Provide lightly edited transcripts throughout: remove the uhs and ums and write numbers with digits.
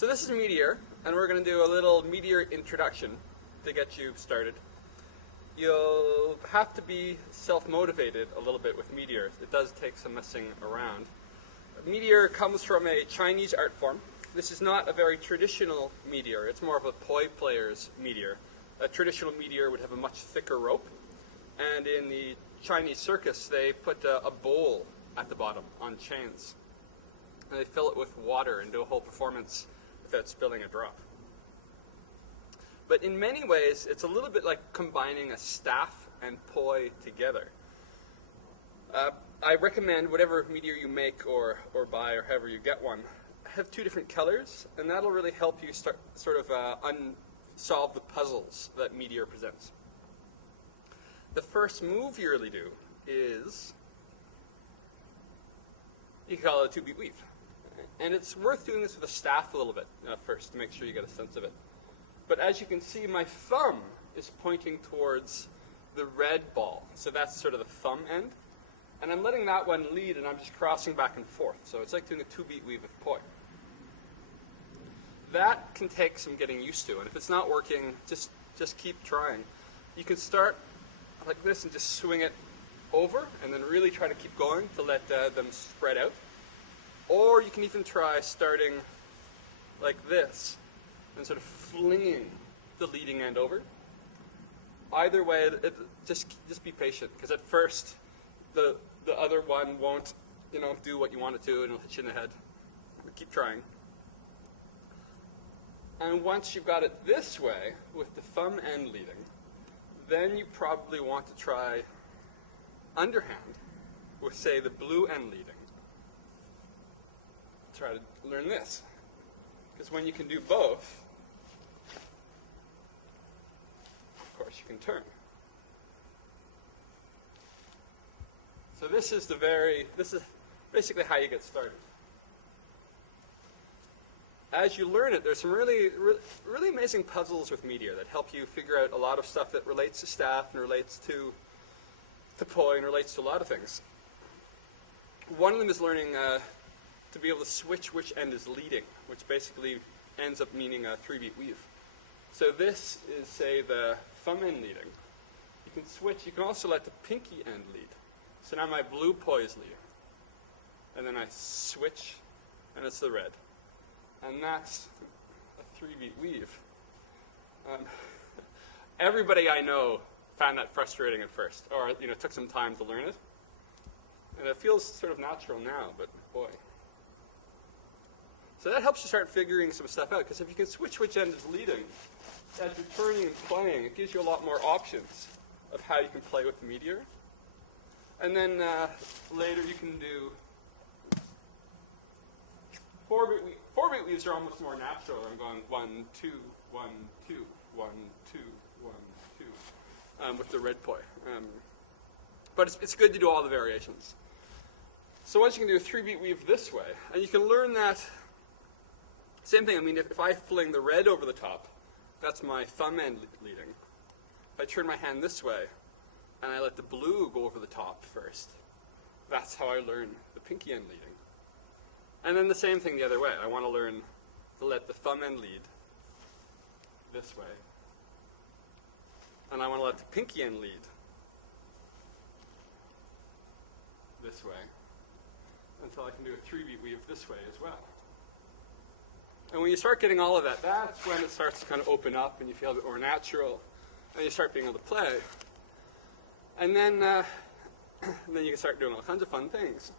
So this is Meteor, and we're going to do a little Meteor introduction to get you started. You'll have to be self-motivated a little bit with Meteor. It does take some messing around. Meteor comes from a Chinese art form. This is not a very traditional meteor. It's more of a poi player's meteor. A traditional meteor would have a much thicker rope, and in the Chinese circus they put a bowl at the bottom on chains, and they fill it with water and do a whole performance without spilling a drop. But in many ways it's a little bit like combining a staff and poi together. I recommend whatever meteor you make or buy or however you get one, have two different colors, and that'll really help you start solve the puzzles that Meteor presents. The first move you really do is, you can call it a 2-beat weave. And it's worth doing this with a staff a little bit first to make sure you get a sense of it. But as you can see, my thumb is pointing towards the red ball. So that's sort of the thumb end. And I'm letting that one lead, and I'm just crossing back and forth. So it's like doing a 2-beat weave with poi. That can take some getting used to, and if it's not working, just keep trying. You can start like this and just swing it over, and then really try to keep going to let them spread out. Or you can even try starting like this and sort of flinging the leading end over. Either way, just be patient, because at first the other one won't do what you want it to, and it'll hit you in the head. But keep trying. And once you've got it this way, with the thumb end leading, then you probably want to try underhand, with, say, the blue end leading. Try to learn this. Because when you can do both, of course you can turn. So this is basically how you get started. As you learn it, there's some really amazing puzzles with Meteor that help you figure out a lot of stuff that relates to staff and relates to poi and relates to a lot of things. One of them is learning to be able to switch which end is leading, which basically ends up meaning a 3-beat weave. So this is, say, the thumb end leading. You can switch. You can also let the pinky end lead. So now my blue poi is leading. And then I switch, and it's the red. And that's a 3-beat weave. Everybody I know found that frustrating at first, or took some time to learn it. And it feels sort of natural now, but boy. So that helps you start figuring some stuff out, because if you can switch which end is leading, as you're turning and playing, it gives you a lot more options of how you can play with the Meteor. And then later you can do 4-beat weaves. 4-beat weaves are almost more natural. I'm going 1, 2, 1, 2, 1, 2, 1, 2 with the red poi. But it's good to do all the variations. So once you can do a 3-beat weave this way, and you can learn that same thing. I mean, if I fling the red over the top, that's my thumb end leading. If I turn my hand this way, and I let the blue go over the top first, that's how I learn the pinky end leading. And then the same thing the other way. I want to learn to let the thumb end lead this way. And I want to let the pinky end lead this way, until I can do a 3-beat weave this way as well. And when you start getting all of that, that's when it starts to kind of open up and you feel a bit more natural, and you start being able to play. And then you can start doing all kinds of fun things.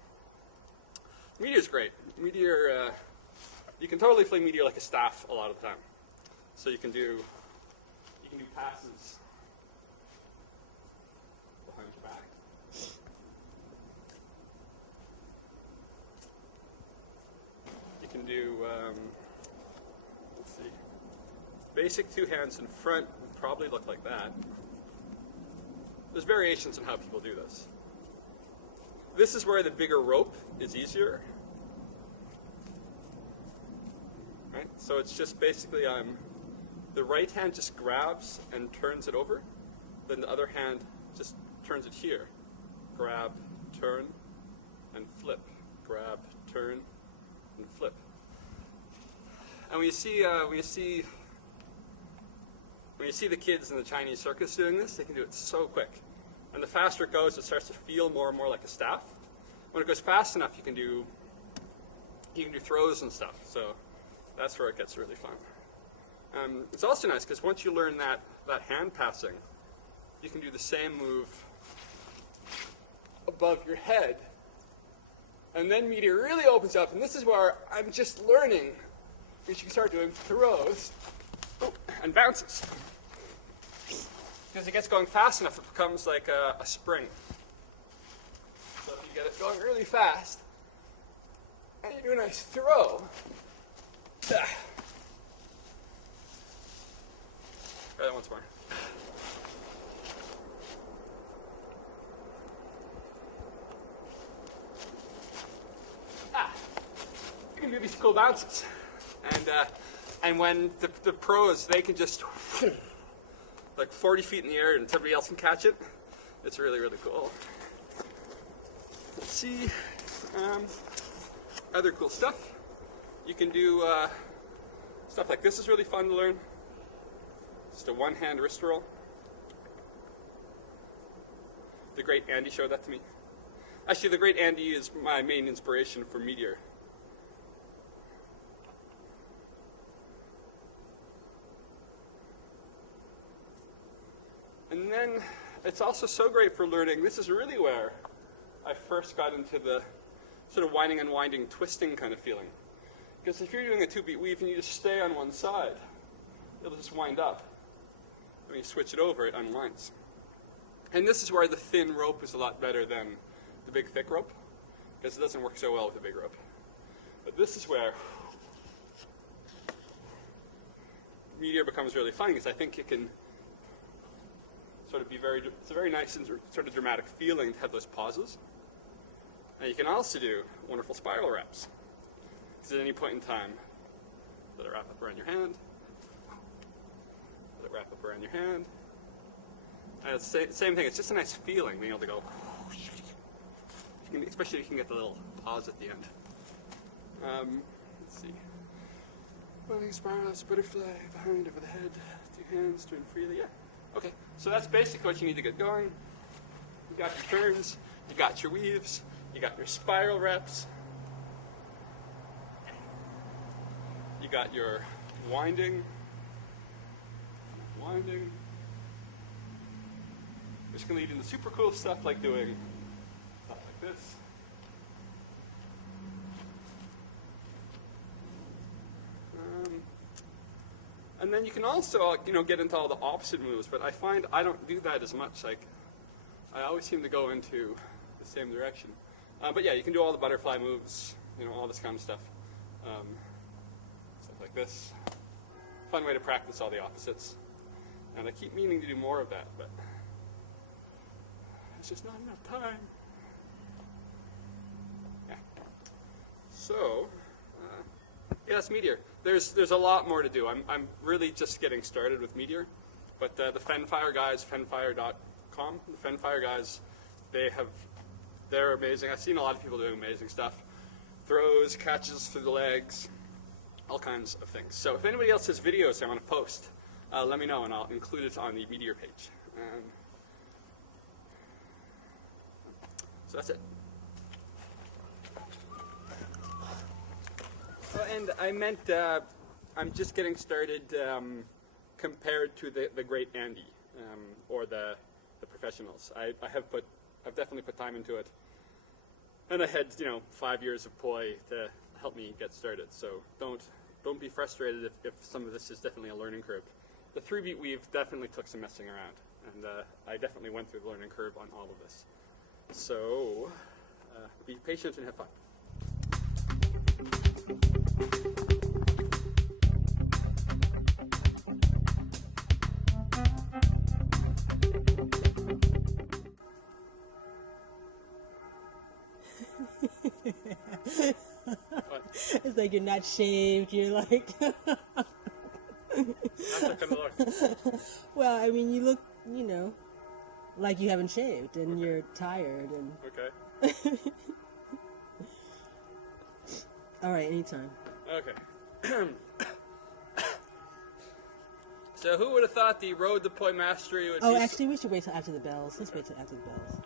Meteor's great. Meteor, you can totally play Meteor like a staff a lot of the time. So you can do passes behind your back. You can do, let's see, basic 2 hands in front would probably look like that. There's variations on how people do this. This is where the bigger rope is easier. Right? So it's just basically the right hand just grabs and turns it over, then the other hand just turns it here. Grab, turn, and flip. Grab, turn, and flip. And when you see the kids in the Chinese circus doing this, they can do it so quick. And the faster it goes, it starts to feel more and more like a staff. When it goes fast enough, you can do throws and stuff. So that's where it gets really fun. It's also nice because once you learn that hand passing, you can do the same move above your head. And then Meteor really opens up, and this is where I'm just learning, because you can start doing throws and bounces. Because it gets going fast enough, it becomes like a spring. So if you get it going really fast, and you do a nice throw, try that once more. You can do these cool bounces. And when the pros, they can just like 40 feet in the air and everybody else can catch it. It's really, really cool. Let's see. Other cool stuff. You can do stuff like this is really fun to learn. Just a one-hand wrist roll. The great Andy showed that to me. Actually, the great Andy is my main inspiration for Meteor. And then it's also so great for learning. This is really where I first got into the sort of winding and winding, twisting kind of feeling. Because if you're doing a two-beat weave and you just stay on one side, it'll just wind up. When you switch it over, it unwinds. And this is where the thin rope is a lot better than the big thick rope, because it doesn't work so well with the big rope. But this is where Meteor becomes really fun, because I think it can sort of be it's a very nice and sort of dramatic feeling to have those pauses. And you can also do wonderful spiral wraps. Because at any point in time, let it wrap up around your hand, let it wrap up around your hand. And it's the same thing, it's just a nice feeling being able to go, especially if you can get the little pause at the end. Let's see. Running spiral wraps, butterfly, behind, over the head, two hands, doing freely, yeah. Okay, so that's basically what you need to get going. You got your turns, you got your weaves, you got your spiral reps, you got your winding, which can lead into super cool stuff like doing stuff like this. And then you can also, get into all the opposite moves, but I find I don't do that as much. Like, I always seem to go into the same direction. But yeah, you can do all the butterfly moves, all this kind of stuff. Stuff like this. Fun way to practice all the opposites. And I keep meaning to do more of that, but it's just not enough time. Yeah. So, yeah, that's Meteor. There's a lot more to do. I'm really just getting started with Meteor, but the Fenfire guys, fenfire.com, the Fenfire guys, they're amazing. I've seen a lot of people doing amazing stuff. Throws, catches through the legs, all kinds of things. So if anybody else has videos they want to post, let me know and I'll include it on the Meteor page. So that's it. Oh, and I meant I'm just getting started compared to the great Andy or the professionals. I've definitely put time into it, and I had 5 years of poi to help me get started. So don't be frustrated if some of this is definitely a learning curve. The 3-beat weave definitely took some messing around, and I definitely went through the learning curve on all of this. So be patient and have fun. It's like you're not shaved, you're like... That's not gonna look. Well, I mean, you look, like you haven't shaved, and okay. You're tired, and... Okay. All right, anytime. Okay. So who would have thought the road to poi mastery would Oh, be... actually, we should wait till after the bells. Let's wait till after the bells.